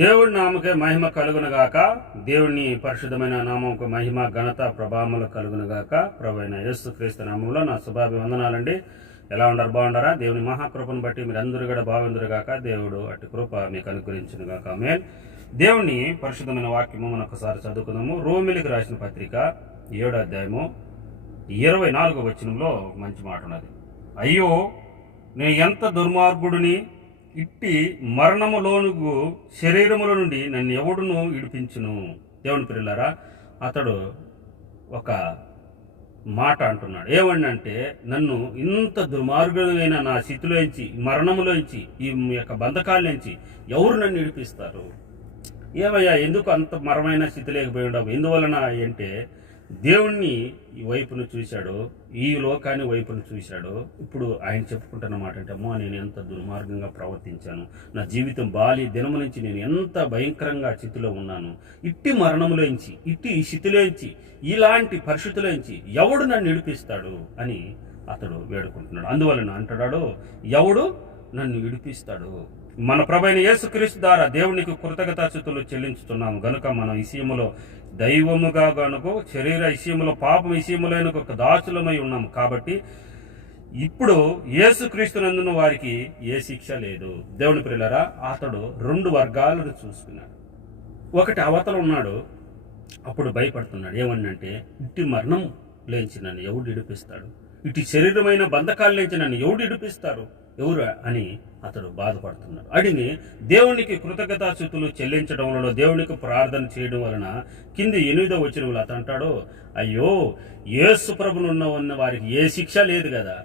దేవుడి నామకే మహిమ కలుగునుగాక. దేవుని పరిశుద్ధమైన నామంకు మహిమ ఘనత ప్రభావములు కలుగునుగాక. ప్రభువైన యేసుక్రీస్తు నామంలో నా శుభాభివందనాలండి. ఎలా ఉండరు? బాగుండరా? దేవుని మహాకృపను బట్టి మీరు అందరూ కూడా బాగుందరుగాక. దేవుడు అటు కృప మీకు అనుగ్రహించునుగాక. ఆమేన్. దేవుని పరిశుద్ధమైన వాక్యము మనం ఒకసారి చదువుకుందాము. రోమిలికి రాసిన పత్రిక 7వ అధ్యాయము 24వ వచనంలో మంచి మాట ఉన్నది. అయ్యో, నేను ఎంత దుర్మార్గుడిని! ఇట్టి మరణములోనుగు శరీరముల నుండి నన్ను ఎవడును విడిపించును. దేవుని ప్రియులారా, అతడు ఒక మాట అంటున్నాడు. ఏమన్నంటే, నన్ను ఇంత దుర్మార్గుడైన నా స్థితిలోంచి, మరణములోంచి, ఈ యొక్క బంధకాల్లోంచి ఎవరు నన్ను విడిపిస్తారు? ఏమయ్యా, ఎందుకు అంత మరమైన స్థితి లేకపోయి ఉండవు? ఎందువలన అంటే, దేవుణ్ణి ఈ వైపును చూశాడు, ఈ లోకాన్ని వైపును చూశాడు. ఇప్పుడు ఆయన చెప్పుకుంటున్న మాట అంటే, అమ్మో, నేను ఎంత దుర్మార్గంగా ప్రవర్తించాను, నా జీవితం బాలి దినము నుంచి నేను ఎంత భయంకరంగా స్థితిలో ఉన్నాను, ఇట్టి మరణములోంచి, ఇట్టి స్థితిలోంచి, ఇలాంటి పరిస్థితులోంచి ఎవడు నన్ను విడిపిస్తాడు అని అతడు వేడుకుంటున్నాడు. అందువలన అంటున్నాడు, ఎవడు నన్ను విడిపిస్తాడు? మన ప్రభువైన యేసుక్రీస్తు ద్వారా దేవునికి కృతజ్ఞతాస్తుతులు చెల్లించుతున్నాము గనుక మనం విషయములో దైవముగా గనుక శరీర విషయములో పాప విషయములైన ఒక దాసులమై ఉన్నాము. కాబట్టి ఇప్పుడు యేసుక్రీస్తునందున వారికి ఏ శిక్ష లేదు. దేవుని ప్రియులారా, అతడు 2 వర్గాలను చూసుకున్నాడు. ఒకటి అవతల ఉన్నాడు, అప్పుడు భయపడుతున్నాడు. ఏమన్నంటే, ఇట్టి మరణం లేంచి నన్ను ఎవడు విడిపిస్తాడు, ఇటు శరీరమైన బంధకాల నుంచి నన్ను ఎవడు విడిపిస్తారు, ఎవరు అని అతడు బాధపడుతున్నాడు. అడిగి దేవునికి కృతజ్ఞతాస్తుతులు చెల్లించడం వలన, దేవునికి ప్రార్థన చేయడం వలన కింది 8వ వచనంలో అతను అంటాడు, అయ్యో, యేసు ప్రభునున్న వారికి ఏ శిక్ష లేదు కదా.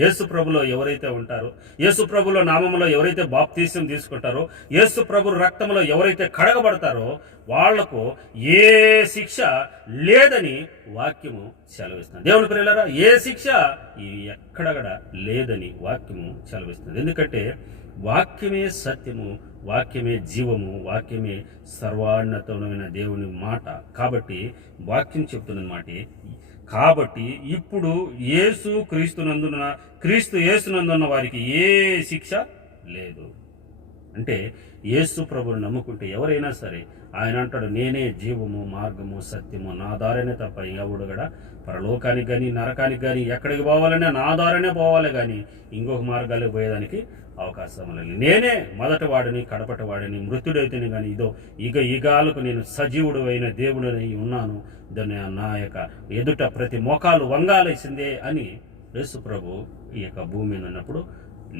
యేసు ప్రభులో ఎవరైతే ఉంటారో, యేసు ప్రభులో నామములో ఎవరైతే బాప్తీసం తీసుకుంటారో, యేసు ప్రభు రక్తంలో ఎవరైతే కడగబడతారో వాళ్లకు ఏ శిక్ష లేదని వాక్యము సెలవిస్తుంది. దేవుని ప్రియులారా, ఏ శిక్ష ఎక్కడగడ లేదని వాక్యము సెలవిస్తుంది. ఎందుకంటే వాక్యమే సత్యము, వాక్యమే జీవము, వాక్యమే సర్వాన్నతమైన దేవుని మాట. కాబట్టి వాక్యం చెప్తున్నమాట. కాబట్టి ఇప్పుడు క్రీస్తు యేసునందున్న వారికి ఏ శిక్ష లేదు. అంటే యేసు ప్రభువుని నమ్ముకుంటే ఎవరైనా సరే, ఆయన అంటాడు, నేనే జీవము, మార్గము, సత్యము, నా దారినే తప్ప ఎవడు కూడా పరలోకానికి కానీ నరకానికి కానీ ఎక్కడికి పోవాలనే నా దారినే పోవాలి, కానీ ఇంకొక మార్గాలకు పోయేదానికి అవకాశం లేదు. నేనే మొదటి వాడిని, కడపటి వాడిని, మృతుడైతేనే కానీ ఇదో ఈగాలకు నేను సజీవుడు అయిన దేవుడని ఉన్నాను, దాన్ని నా యొక్క ఎదుట ప్రతి మోకాలు వంగాలేసిందే అని యేసు ప్రభు ఈ యొక్క భూమి మీద ఉన్నప్పుడు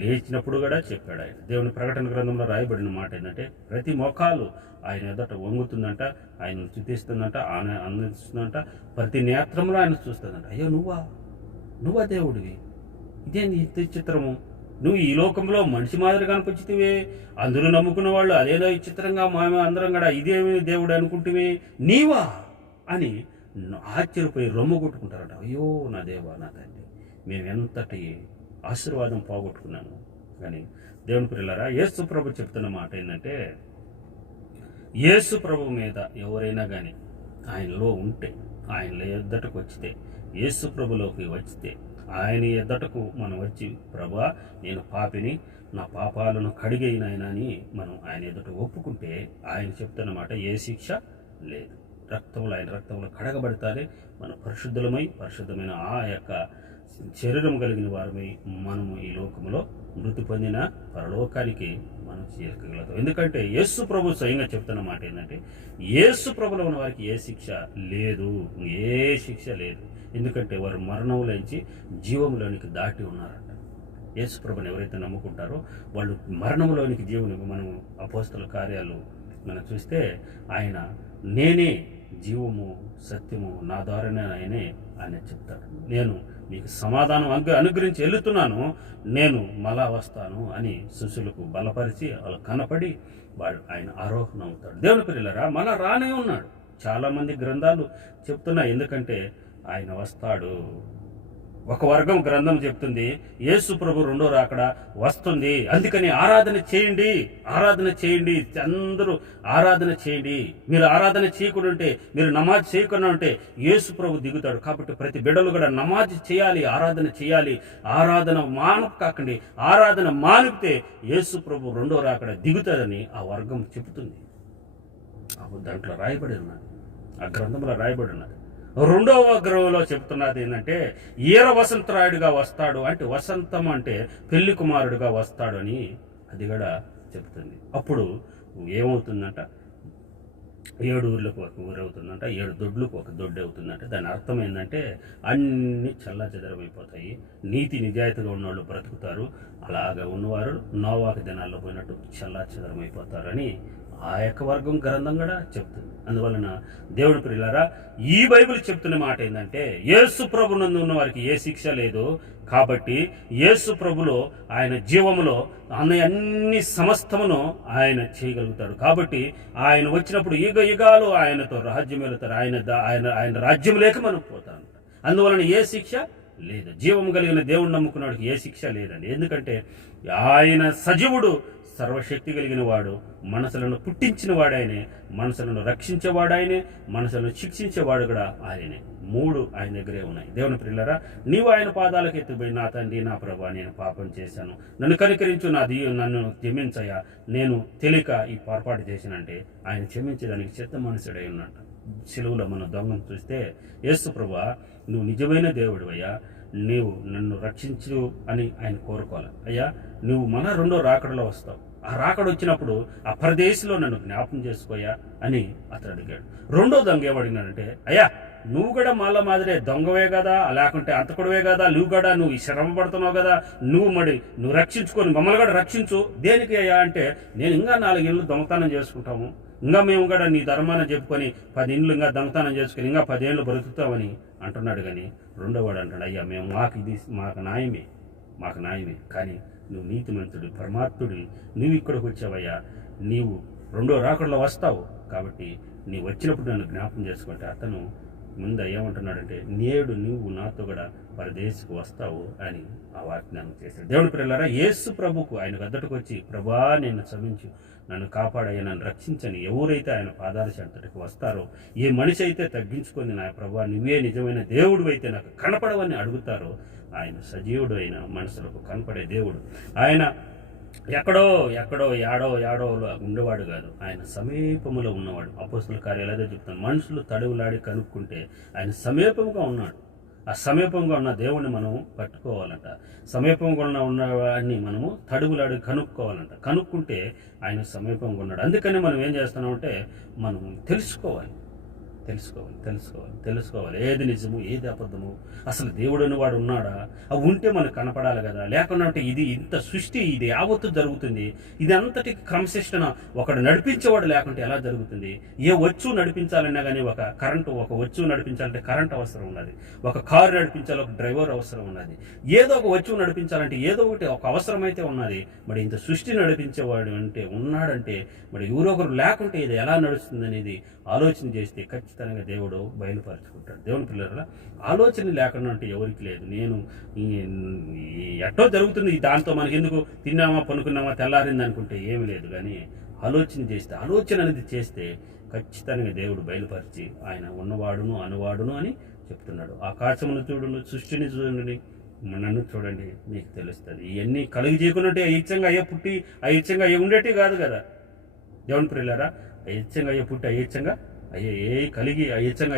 లేచినప్పుడు కూడా చెప్పాడు. ఆయన దేవుని ప్రకటన గ్రంథంలో రాయబడిన మాట ఏంటంటే, ప్రతి మోకాలు ఆయన ఎదుట వంగుతుందంట, ఆయన స్తుతిస్తుందంట, ఆయన అందిస్తుందంట, ప్రతి నేత్రంలో ఆయన చూస్తుందంట. అయ్యో, నువ్వా దేవుడివి? ఇదేంది ఇంత చిత్రము? నువ్వు ఈ లోకంలో మనిషి మాదిరిగా అనిపించితివే, అందరూ నమ్ముకున్న వాళ్ళు అదేదో విచిత్రంగా మేము అందరం కూడా ఇదేమి దేవుడు అనుకుంటువే, నీవా అని ఆశ్చర్యపోయి రొమ్ము కొట్టుకుంటారట. అయ్యో, నా దేవా, నా తండ్రి, మేము ఎంతటి ఆశీర్వాదం పోగొట్టుకున్నాను. కానీ దేవుని ప్రియులారా, యేసు ప్రభు చెప్తున్న మాట ఏంటంటే, యేసు ప్రభు మీద ఎవరైనా కానీ ఆయనలో ఉంటే, ఆయన ఎద్దటకు వచ్చితే, యేసు ప్రభులోకి వచ్చితే, ఆయన ఎద్దటకు మనం వచ్చి, ప్రభా, నేను పాపిని, నా పాపాలను కడిగైనాయన అని మనం ఆయన ఎదుట ఒప్పుకుంటే, ఆయన చెప్తున్నమాట, ఏ శిక్ష లేదు. ఆయన రక్తంలో కడగబడతారే మన పరిశుద్ధమైన ఆ యొక్క శరీరం కలిగిన వారమై మనము ఈ లోకంలో మృతి పొందిన పరలోకానికి మనం చేరుకోగలుగుతాం. ఎందుకంటే యేసు ప్రభు స్వయంగా చెప్తున్న మాట ఏంటంటే, యేసు ప్రభులో ఉన్న వారికి ఏ శిక్ష లేదు, ఏ శిక్ష లేదు. ఎందుకంటే వారు మరణంలోంచి జీవంలోనికి దాటి ఉన్నారంట. యేసు ప్రభుని ఎవరైతే నమ్ముకుంటారో వాళ్ళు మరణంలోనికి జీవునికి, మనం అపోస్తల కార్యాలు మనం చూస్తే, ఆయన నేనే జీవము, సత్యము, నా ద్వారానే ఆయన చెప్తాడు. నేను మీకు సమాధానం అనుగ్రహించి వెళుతున్నాను, నేను మళ్ళా వస్తాను అని శిష్యులకు బలపరిచి వాళ్ళు కనపడి ఆయన ఆరోహణ అవుతాడు. దేవుని ప్రియులారా, మళ్ళా రానే ఉన్నాడు. చాలామంది గ్రంథాలు చెప్తున్నాయి. ఎందుకంటే ఆయన వస్తాడు, ఒక వర్గం గ్రంథం చెప్తుంది యేసు ప్రభు రెండో రాకడ వస్తుంది, అందుకని ఆరాధన చేయండి, ఆరాధన చేయండి, అందరూ ఆరాధన చేయండి. మీరు ఆరాధన చేయకుండా ఉంటే, మీరు నమాజ్ చేయకుండా ఉంటే యేసు ప్రభు దిగుతాడు. కాబట్టి ప్రతి బిడ్డలు కూడా నమాజ్ చేయాలి, ఆరాధన చేయాలి. ఆరాధన కాకండి, ఆరాధన మానిపితే యేసు ప్రభు రెండో రాకడ దిగుతాడని ఆ వర్గం చెబుతుంది. దాంట్లో రాయబడి ఉన్నది, ఆ గ్రంథంలో రాయబడి ఉన్నది. రెండవ గ్రంథంలో చెప్తున్నది ఏంటంటే ఈర వసంతరాయుడుగా వస్తాడు, అంటే వసంతం అంటే పెళ్లి కుమారుడుగా వస్తాడు అని అది కూడా చెప్తుంది. అప్పుడు ఏమవుతుందంట, 7 ఊర్లకు ఒక ఊరు అవుతుందంట, 7 దొడ్లకు ఒక దొడ్డు అవుతుందంట. దాని అర్థం ఏంటంటే అన్ని చల్లాచెదరమైపోతాయి, నీతి నిజాయితీగా ఉన్నవాళ్ళు బ్రతుకుతారు, అలాగా ఉన్నవారు నోవాహు దినాల్లో పోయినట్టు చల్లాచెదరమైపోతారు అని ఆ యొక్క వర్గం గ్రంథం కూడా చెప్తుంది. అందువలన దేవుడి ప్రియులారా, ఈ బైబిల్ చెప్తున్న మాట ఏంటంటే యేసు ప్రభు నందు ఉన్న వారికి ఏ శిక్ష లేదు. కాబట్టి యేసు ప్రభులో, ఆయన జీవములో అన్ని సమస్తమును ఆయన చేయగలుగుతాడు. కాబట్టి ఆయన వచ్చినప్పుడు యుగాలు ఆయనతో రాజ్యం వెళుతారు. ఆయన రాజ్యం లేక మనం పోతాం. అందువలన ఏ శిక్ష లేదు. జీవం కలిగిన దేవుడు నమ్ముకున్నాడికి ఏ శిక్ష లేదండి. ఎందుకంటే ఆయన సజీవుడు, సర్వశక్తి కలిగిన వాడు, మనసులను పుట్టించిన వాడాయనే, మనసులను రక్షించేవాడాయనే, మనసులను శిక్షించేవాడు కూడా ఆయనే. 3 ఆయన దగ్గరే ఉన్నాయి. దేవుని ప్రియులారా, నీవు ఆయన పాదాలకు ఎత్తుపోయి, నా తండ్రి, నా ప్రభా, నేను పాపం చేశాను, నన్ను కనికరించు, నన్ను క్షమించయ్యా, నేను తెలియక ఈ పొరపాటు చేశానంటే ఆయన క్షమించేదానికి చిత్త మనసుడై ఉన్నట్టు. సిలువలో మన దొంగను చూస్తే, యేసు ప్రభా, నువ్వు నిజమైన దేవుడు అయ్యా, నీవు నన్ను రక్షించు అని ఆయన కోరుకోవాలి. అయ్యా, నువ్వు మన రెండో రాకడలో వస్తావు, ఆ రాకడ వచ్చినప్పుడు ఆ పరదేశంలో నన్ను జ్ఞాపకం చేసుకోయా అని అతడు అడిగాడు. రెండో దొంగ ఏమడిగినాడంటే, అయ్యా, నువ్వు కూడా మాలో మాదిరే దొంగవే కదా, లేకుంటే అంతకుడివే కదా, నువ్వు కూడా నువ్వు ఈ శ్రమ పడుతున్నావు కదా, నువ్వు రక్షించుకొని మమ్మల్ని కూడా రక్షించు. దేనికి అయ్యా అంటే, నేను ఇంకా 4 ఇళ్ళు దొంగతనం చేసుకుంటాము, ఇంకా మేము కూడా నీ ధర్మాన్ని చెప్పుకొని 10 ఇండ్లు ఇంకా దొంగతనం చేసుకుని ఇంకా 10 ఏళ్ళు బ్రతుకుతామని అంటున్నాడు. కానీ రెండో వాడు అంటాడు, అయ్యా, మేము మాకు న్యాయమే, కానీ నువ్వు నీతిమంతుడు, పరమాత్ముడు, నువ్వు ఇక్కడికి వచ్చావయ్యా, నీవు రెండో రాకడలో వస్తావు, కాబట్టి నీవు వచ్చినప్పుడు నన్ను జ్ఞాపకం చేసుకుంటే అతను ముందు ఏమంటున్నాడంటే, నేడు నువ్వు నాతో కూడా పరదేశకు వస్తావు అని ఆ వాగ్దానం చేశాడు. దేవుని ప్రియులారా, యేసు ప్రభుకు ఆయన వద్దకు వచ్చి, ప్రభా, నిన్ను క్షమించు, నన్ను కాపాడయ్యా, నన్ను రక్షించని ఎవరైతే ఆయన పాదాల చెంతటికి వస్తారో, ఏ మనిషి అయితే తగ్గించుకొని, నా ప్రభా, నువ్వే నిజమైన దేవుడు అయితే నాకు కనపడవని అడుగుతారో, ఆయన సజీవుడు అయిన మనసులకు కనపడే దేవుడు. ఆయన ఎక్కడో యాడో ఉండేవాడు కాదు, ఆయన సమీపములో ఉన్నవాడు. అపోస్తుల కార్యాలు అదే చెప్తాను, మనుషులు తడువులాడి కనుక్కుంటే ఆయన సమీపంగా ఉన్నాడు. ఆ సమీపంగా ఉన్న దేవుణ్ణి మనం పట్టుకోవాలంట, సమీపంగా ఉన్నవాడిని మనము తడువులాడి కనుక్కోవాలంట. కనుక్కుంటే ఆయన సమీపంగా ఉన్నాడు. అందుకని మనం ఏం చేస్తున్నామంటే, మనం తెలుసుకోవాలి, ఏది నిజము, ఏది అబద్ధము, అసలు దేవుడు అని వాడు ఉన్నాడా, అవి ఉంటే మనకు కనపడాలి కదా. లేకుండా అంటే ఇది ఇంత సృష్టి, ఇది యావత్తు జరుగుతుంది, ఇది అంతటికి క్రమశిక్షణ ఒకడు నడిపించేవాడు లేకుంటే ఎలా జరుగుతుంది? ఏ వచ్చు నడిపించాలన్నా కానీ ఒక వచ్చు నడిపించాలంటే కరెంట్ అవసరం ఉన్నది, ఒక కారు నడిపించాలి, ఒక డ్రైవర్ అవసరం ఉన్నది, ఏదో ఒక వచ్చు నడిపించాలంటే ఏదో ఒకటి ఒక అవసరం అయితే ఉన్నది. మరి ఇంత సృష్టి నడిపించేవాడు అంటే ఉన్నాడంటే మరి ఎవరొకరు లేకుంటే ఇది ఎలా నడుస్తుంది అనేది ఆలోచన చేస్తే ఖచ్చితంగా దేవుడు బయలుపరుచుకుంటాడు. దేవుని పిల్లల ఆలోచన లేకుండా అంటే ఎవరికి లేదు. నేను ఎట్టో జరుగుతుంది, దాంతో మనకి ఎందుకు, తిన్నామా పనుకున్నామా తెల్లారింది అనుకుంటే ఏమి లేదు. కానీ ఆలోచన అనేది చేస్తే ఖచ్చితంగా దేవుడు బయలుపరిచి ఆయన ఉన్నవాడును అనువాడును అని చెప్తున్నాడు. ఆకాశమును చూడండి, సృష్టిని చూడండి, నన్ను చూడండి, మీకు తెలుస్తుంది. ఇవన్నీ కలిగి చేయకున్నట్టే ఐచ్ఛంగా అయ్యే పుట్టి ఐచ్ఛంగా అయ్యే ఉండేటి కాదు కదా. దేవుని ప్రియులారా, ఐచ్ఛంగా అయ్యే పుట్టి ఐచ్ఛంగా అయ్యే కలిగి ఐచ్ఛంగా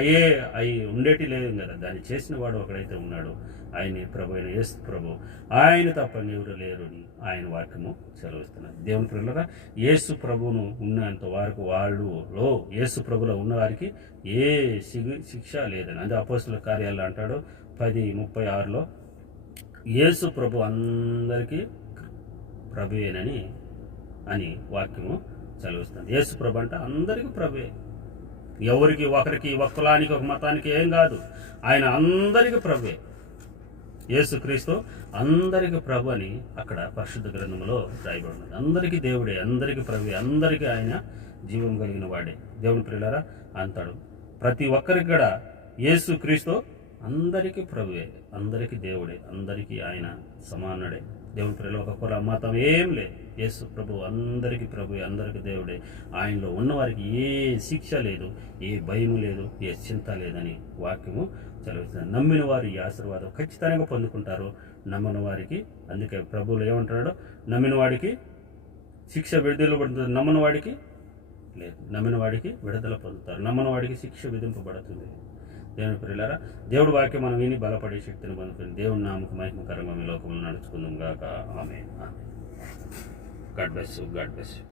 అయ్యి ఉండేటి లేదు కదా. దాన్ని చేసిన వాడు ఒకడైతే ఉన్నాడు, ఆయన ప్రభు అయిన యేసు ప్రభు, ఆయన తప్ప ఎవరు లేరు అని ఆయన వాక్యము సెలవిస్తున్నారు. దేవుని ప్రియులారా, యేసు ప్రభువును ఉన్నంత వరకు యేసు ప్రభులో ఉన్నవారికి ఏ శిక్ష లేదని అది అపోస్తుల కార్యాల్లో అంటాడు 10:36లో, యేసు ప్రభు అందరికీ ప్రభువేనని అని వాక్యము సెలవిస్తుంది. యేసు ప్రభు అంటే అందరికీ ప్రభువే, ఎవరికి ఒకరికి ఒక కులానికి ఒక మతానికి ఏం కాదు, ఆయన అందరికీ ప్రభువే. యేసుక్రీస్తు అందరికీ ప్రభు అని అక్కడ పరిశుద్ధ గ్రంథంలో రాయబడి ఉన్నది. అందరికీ దేవుడే, అందరికీ ప్రభువే, అందరికీ ఆయన జీవం కలిగిన వాడే. దేవుని ప్రియులారా అంటాడు, ప్రతి ఒక్కరికి కూడా యేసుక్రీస్తు అందరికీ ప్రభువే, అందరికీ దేవుడే, అందరికీ ఆయన సమానుడే. దేవుని ప్రియులు ఒక కుల మతం ఏం లేదు. యేసు ప్రభు అందరికీ ప్రభువే, అందరికీ దేవుడే. ఆయనలో ఉన్నవారికి ఏ శిక్ష లేదు, ఏ భయం లేదు, ఏ చింత లేదని వాక్యము చదివిస్తుంది. నమ్మిన వారు ఈ ఆశీర్వాదం ఖచ్చితంగా పొందుకుంటారు. నమ్మని వారికి, అందుకే ప్రభువులు ఏమంటున్నాడు, నమ్మిన వాడికి శిక్ష విడుదల పడుతుంది, నమ్మని వాడికి లేదు. నమ్మిన వాడికి విడుదల పొందుతారు, నమ్మని వాడికి శిక్ష విధింపబడుతుంది. దేవుని ప్రియులారా, దేవుడి వాక్యం మనం విని బలపడే శక్తిని పొందుకుని దేవుని నామకు మహిమకరంగా మీ లోకంలో నడుచుకుందాం గాక. ఆమేన్. God bless you.